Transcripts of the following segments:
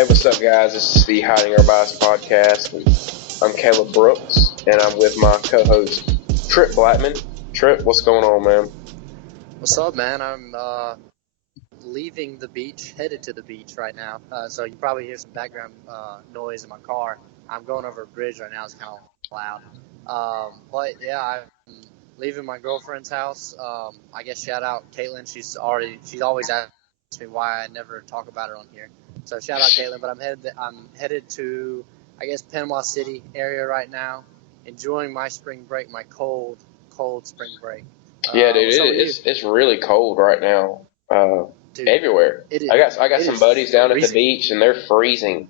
Hey, what's up, guys? This is the Hiding Our Bias podcast. I'm Caleb Brooks, and I'm with my co-host, Tripp Blackmon. Tripp, what's going on, man? What's up, man? I'm leaving the beach, headed to the beach right now. So you probably hear some background noise in my car. I'm going over a bridge right now. It's kind of loud. But yeah, I'm leaving my girlfriend's house. I guess shout out Caitlin. She's always asked me why I never talk about her on here. So shout out Caitlin. But I'm headed to, I guess, Panama City area right now, enjoying my spring break, my cold spring break. Yeah, dude, So it's really cold right now. dude, Everywhere. I got some buddies down at the freezing. beach, and they're freezing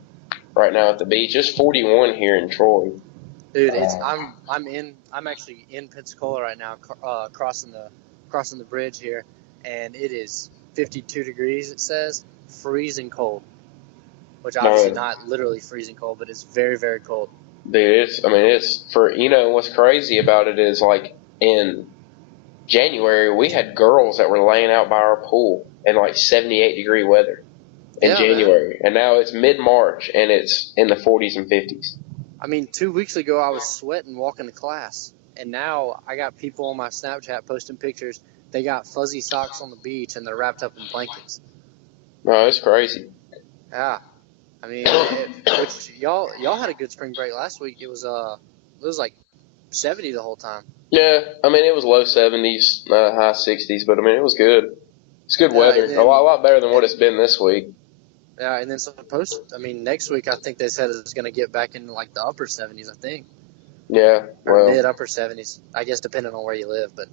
right now at the beach. It's 41 here in Troy. Dude, I'm actually in Pensacola right now, crossing the bridge here, and it is 52 degrees. It says freezing cold, which obviously not literally freezing cold, but it's very, very cold. Dude, it's for, what's crazy about it is, like, in January, we had girls that were laying out by our pool in like 78-degree weather in January, man. And now it's mid-March and it's in the 40s and 50s. I mean, 2 weeks ago I was sweating walking to class, and now I got people on my Snapchat posting pictures. They got fuzzy socks on the beach and they're wrapped up in blankets. No, it's crazy. Yeah, I mean, which y'all had a good spring break last week. It was like 70 the whole time. Yeah, I mean, it was low 70s, high 60s, but I mean, it was good. It's good weather. A lot better than what it's been this week. Yeah, and then next week I think they said it's going to get back into like the upper 70s, I think. Yeah, well. Or mid-upper 70s, I guess, depending on where you live. But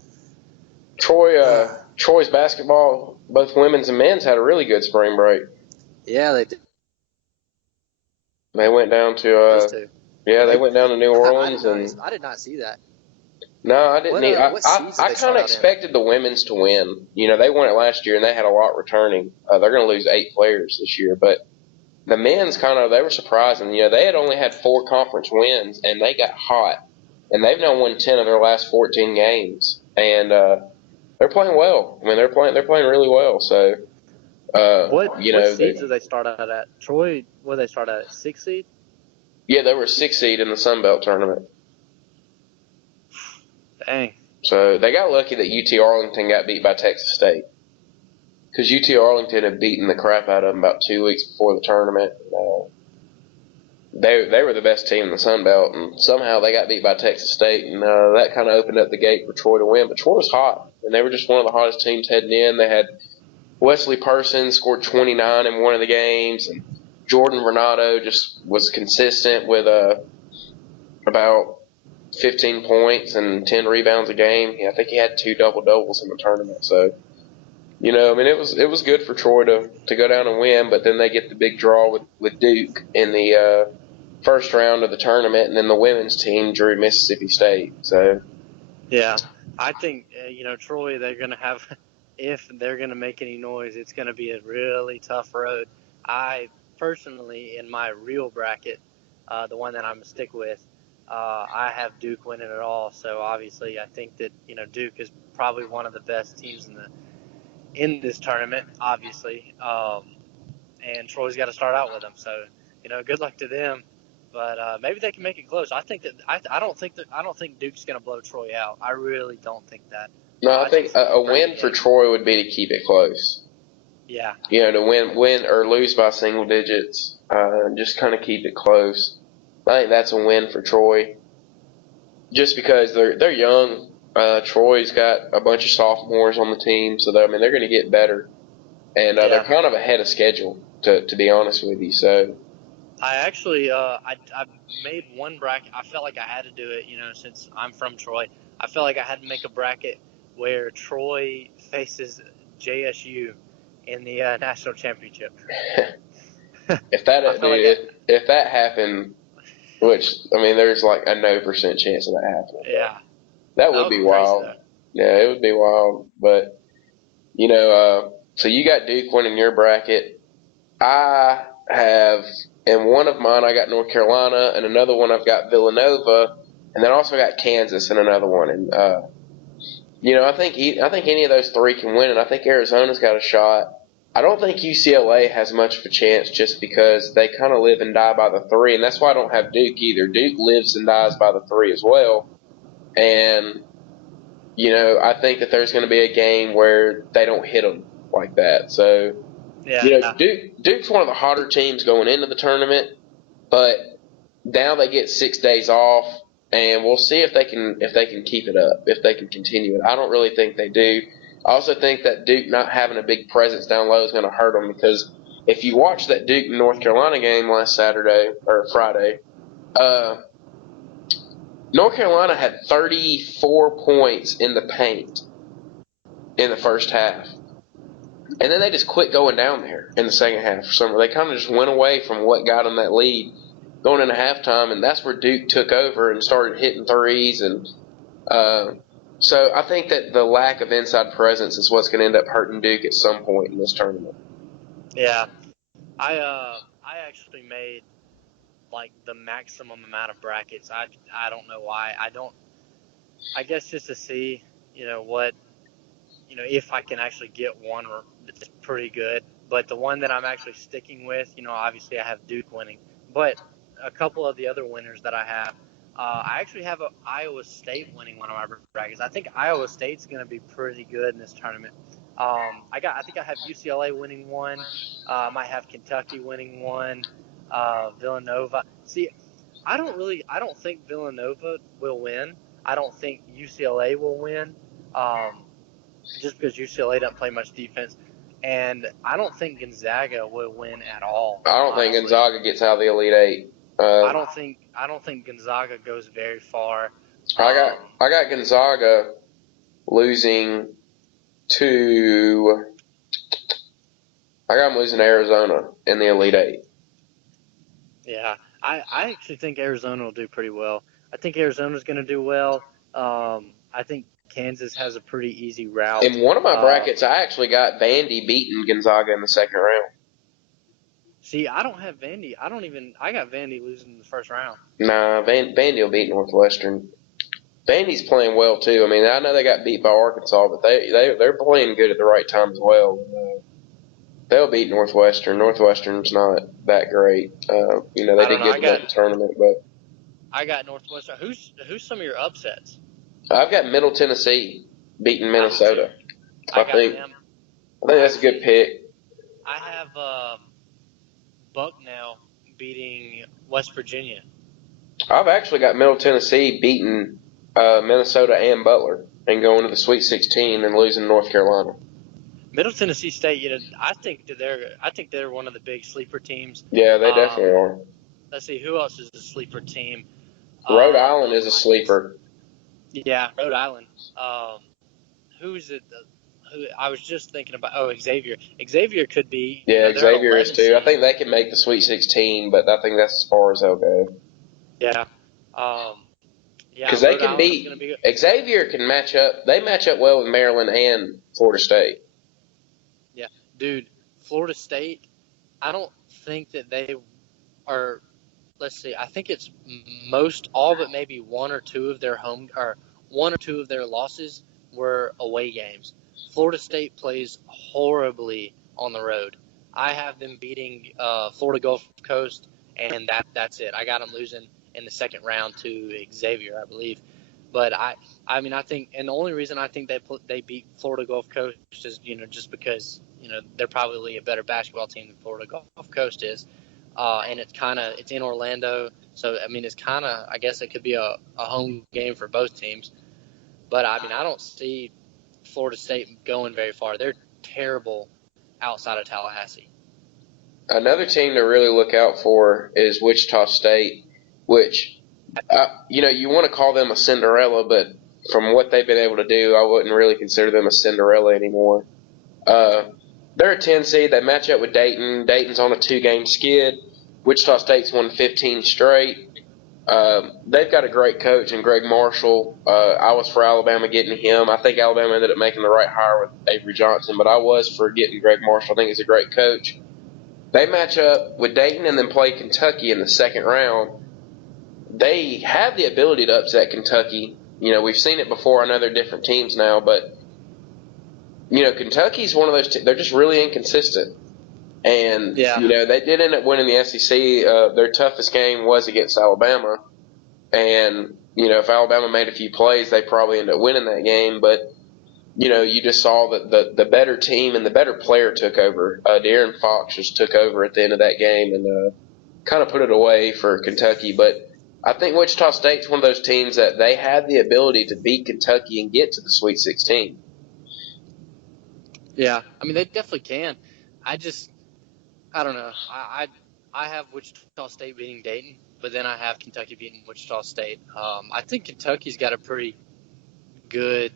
Troy's basketball, both women's and men's, had a really good spring break. Yeah, they did. They went down to they went down to New Orleans. I did not see that. No, I didn't. I kind of expected the women's to win. They won it last year, and they had a lot returning. They're going to lose 8 players this year, but the men's they were surprising. They had only had 4 conference wins, and they got hot, and they've now won 10 of their last 14 games, and they're playing well. I mean, they're playing really well. So, what seeds did they start out at? Troy, what did they start at? 6 seed? Yeah, they were a 6 seed in the Sun Belt tournament. Dang. So they got lucky that UT Arlington got beat by Texas State, because UT Arlington had beaten the crap out of them about 2 weeks before the tournament. They were the best team in the Sun Belt, and somehow they got beat by Texas State, and that kind of opened up the gate for Troy to win. But Troy was hot, and they were just one of the hottest teams heading in. They had Wesley Person scored 29 in one of the games, and Jordan Renato just was consistent with about 15 points and 10 rebounds a game. I think he had 2 double-doubles in the tournament. So, it was good for Troy to go down and win, but then they get the big draw with Duke in the first round of the tournament, and then the women's team drew Mississippi State. So, yeah, I think, Troy, they're going to have – if they're going to make any noise, it's going to be a really tough road. I personally, in my real bracket, the one that I'm going to stick with, I have Duke winning it all. So obviously, I think that Duke is probably one of the best teams in this tournament, obviously. And Troy's got to start out with them. So good luck to them. But maybe they can make it close. I think that I don't think Duke's going to blow Troy out. I really don't think that. No, I think a win for Troy would be to keep it close. Yeah. To win or lose by single digits, just kind of keep it close. I think that's a win for Troy, just because they're young. Troy's got a bunch of sophomores on the team, so they're going to get better, and they're kind of ahead of schedule, to be honest with you. So, I actually I made one bracket. I felt like I had to do it, since I'm from Troy. I felt like I had to make a bracket where Troy faces JSU in the national championship. if that happened. Which, there's like a no % chance of that happening. Yeah. That would be wild. Yeah, it would be wild. But, so you got Duke winning your bracket. I have, in one of mine, I got North Carolina, and another one I've got Villanova, and then also got Kansas in another one. And, I think any of those 3 can win, and I think Arizona's got a shot. I don't think UCLA has much of a chance just because they kind of live and die by the three, and that's why I don't have Duke either. Duke lives and dies by the three as well, and I think that there's going to be a game where they don't hit them like that. So, Yeah. Duke's one of the hotter teams going into the tournament, but now they get 6 days off, and we'll see if they can keep it up, if they can continue it. I don't really think they do. I also think that Duke not having a big presence down low is going to hurt them because if you watch that Duke North Carolina game last Saturday or Friday, North Carolina had 34 points in the paint in the first half. And then they just quit going down there in the second half for some reason. They kind of just went away from what got them that lead going into halftime, and that's where Duke took over and started hitting threes. And so I think that the lack of inside presence is what's going to end up hurting Duke at some point in this tournament. Yeah. I actually made like the maximum amount of brackets. I don't know why. I guess just to see, what, if I can actually get one that's pretty good. But the one that I'm actually sticking with, obviously I have Duke winning. But a couple of the other winners that I have, I actually have Iowa State winning one of my brackets. I think Iowa State's going to be pretty good in this tournament. I think I have UCLA winning one. I might have Kentucky winning one. Villanova. See, I don't think Villanova will win. I don't think UCLA will win. Just because UCLA doesn't play much defense, and I don't think Gonzaga will win at all. I don't think Gonzaga gets out of the Elite Eight. I don't think Gonzaga goes very far. I got Gonzaga losing to. I got them losing to Arizona in the Elite Eight. Yeah, I actually think Arizona will do pretty well. I think Arizona's going to do well. I think Kansas has a pretty easy route. In one of my brackets, I actually got Vandy beating Gonzaga in the second round. See, I don't have Vandy. I got Vandy losing in the first round. Nah, Vandy will beat Northwestern. Vandy's playing well, too. I mean, I know they got beat by Arkansas, but they're playing good at the right time as well. They'll beat Northwestern. Northwestern's not that great. They did get to the tournament, but I got Northwestern. Who's some of your upsets? I've got Middle Tennessee beating Minnesota. I think them. I think that's a good pick. I have Bucknell beating West Virginia. I've actually got Middle Tennessee beating Minnesota and Butler and going to the Sweet 16 and losing to North Carolina. Middle Tennessee State, I think they're one of the big sleeper teams. Yeah, they definitely are. Let's see, who else is a sleeper team? Rhode Island is a sleeper. Yeah, Rhode Island. Who is it? Who I was just thinking about? Oh, Xavier. Xavier could be. Yeah, Xavier is too. I think they can make the Sweet 16, but I think that's as far as they'll go. Yeah. Because they can beat. Xavier can match up. They match up well with Maryland and Florida State. Yeah, dude. Florida State. I don't think that they are. Let's see. I think it's all but maybe one or two of their losses were away games. Florida State plays horribly on the road. I have them beating Florida Gulf Coast, and that's it. I got them losing in the second round to Xavier, I believe. But I think, and the only reason I think they beat Florida Gulf Coast is just because they're probably a better basketball team than Florida Gulf Coast is. And it's in Orlando, so it's kind of, I guess it could be a home game for both teams. But I don't see Florida State going very far. They're terrible outside of Tallahassee. Another team to really look out for is Wichita State, which you want to call them a Cinderella, but from what they've been able to do, I wouldn't really consider them a Cinderella anymore. They're a 10 seed. They match up with Dayton. Dayton's on a 2-game skid. Wichita State's won 15 straight. They've got a great coach in Greg Marshall. I was for Alabama getting him. I think Alabama ended up making the right hire with Avery Johnson, but I was for getting Greg Marshall. I think he's a great coach. They match up with Dayton and then play Kentucky in the second round. They have the ability to upset Kentucky. We've seen it before. I know they're different teams now, but Kentucky's one of those they're just really inconsistent. And, Yeah. They did end up winning the SEC. Their toughest game was against Alabama. And, if Alabama made a few plays, they probably end up winning that game. But, you just saw that the better team and the better player took over. De'Aaron Fox just took over at the end of that game and kind of put it away for Kentucky. But I think Wichita State's one of those teams that they had the ability to beat Kentucky and get to the Sweet 16. Yeah, I mean they definitely can. I don't know. I have Wichita State beating Dayton, but then I have Kentucky beating Wichita State. I think Kentucky's got a pretty good,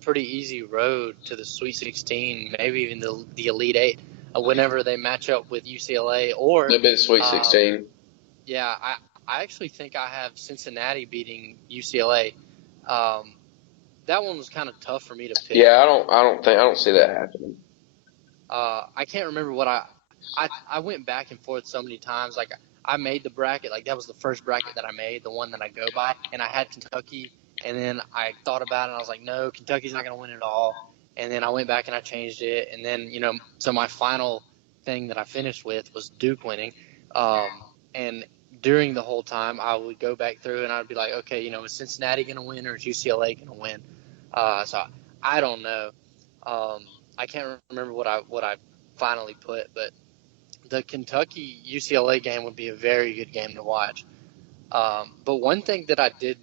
pretty easy road to the Sweet 16, maybe even the Elite Eight, whenever they match up with UCLA or They'll be the Sweet 16. Yeah, I actually think I have Cincinnati beating UCLA. That one was kind of tough for me to pick. Yeah, I don't see that happening. I can't remember what I went back and forth so many times. Like I made the bracket, like that was the first bracket that I made, the one that I go by, and I had Kentucky, and then I thought about it and I was like, no, Kentucky's not going to win it all. And then I went back and I changed it, and then so my final thing that I finished with was Duke winning. And during the whole time, I would go back through and I'd be like, okay, is Cincinnati going to win or is UCLA going to win? So I don't know. I can't remember what I finally put, but the Kentucky UCLA game would be a very good game to watch. But one thing that I did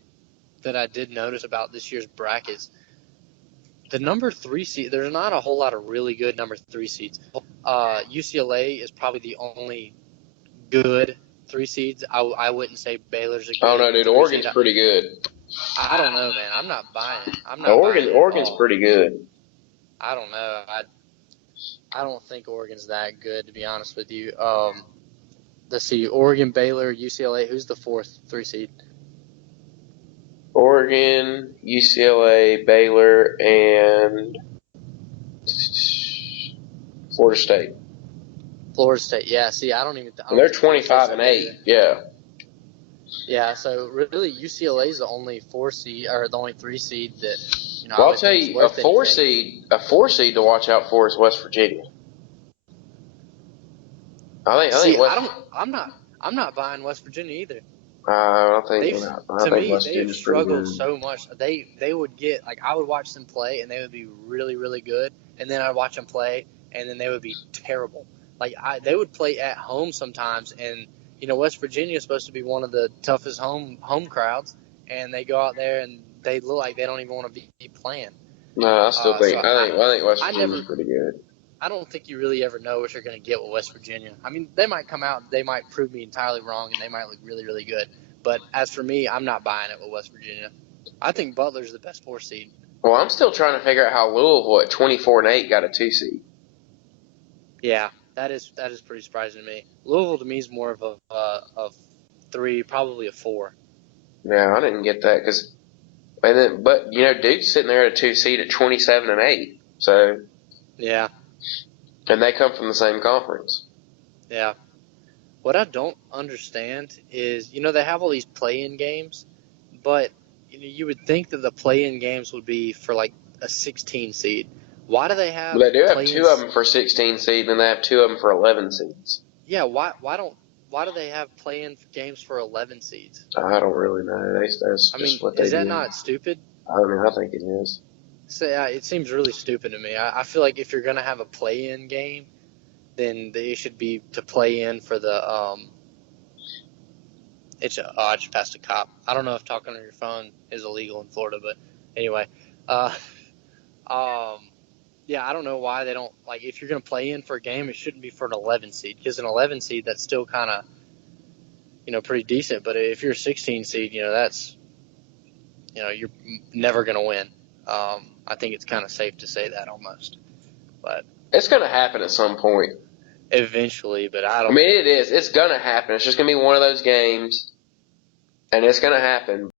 notice about this year's brackets, the number 3 seed, there's not a whole lot of really good number 3 seeds. UCLA is probably the only good 3 seeds. I wouldn't say Baylor's a good. Oh no, dude, Oregon's pretty good. I don't know, man. I'm not buying it. Oregon's pretty good. I don't know. I don't think Oregon's that good, to be honest with you. Let's see, Oregon, Baylor, UCLA. Who's the 4th 3 seed? Oregon, UCLA, Baylor, and Florida State. Florida State, yeah. See, I don't even. And they're 25-8. Yeah. Yeah. So really, UCLA is the only 4 seed or the only 3 seed that. Well, I'll tell you, a 4 seed to watch out for is West Virginia. I'm not buying West Virginia either. I think West Virginia's struggled so much. They would get I would watch them play and they would be really really good, and then I'd watch them play and then they would be terrible. They would play at home sometimes, and West Virginia is supposed to be one of the toughest home crowds, and they go out there and they look like they don't even want to be playing. No, I still think I think West Virginia's pretty good. I don't think you really ever know what you're going to get with West Virginia. I mean, they might come out, they might prove me entirely wrong, and they might look really, really good. But as for me, I'm not buying it with West Virginia. I think Butler's the best 4 seed. Well, I'm still trying to figure out how Louisville at 24-8 got a 2 seed. Yeah, that is pretty surprising to me. Louisville to me is more of a 3, probably a 4. Yeah, I didn't get that but Duke's sitting there at a 2 seed at 27-8. So yeah. And they come from the same conference. Yeah. What I don't understand is, they have all these play-in games, but you would think that the play-in games would be for a 16 seed. Why do they have? Well, they do have 2 of them for 16 seed, and they have 2 of them for 11 seeds. Yeah. Why do they have play-in games for 11 seeds? I don't really know. That's just what they do. Is that not stupid? I think it is. So, it seems really stupid to me. I feel like if you're going to have a play-in game, then they should be to play in for the I just passed a cop. I don't know if talking on your phone is illegal in Florida, but anyway. Yeah, I don't know why they don't, if you're going to play in for a game, it shouldn't be for an 11 seed, because an 11 seed, that's still kind of, pretty decent. But if you're a 16 seed, that's, you're never going to win. I think it's kind of safe to say that almost. But it's going to happen at some point. Eventually, but I don't. I mean, it is. It's going to happen. It's just going to be one of those games, and it's going to happen.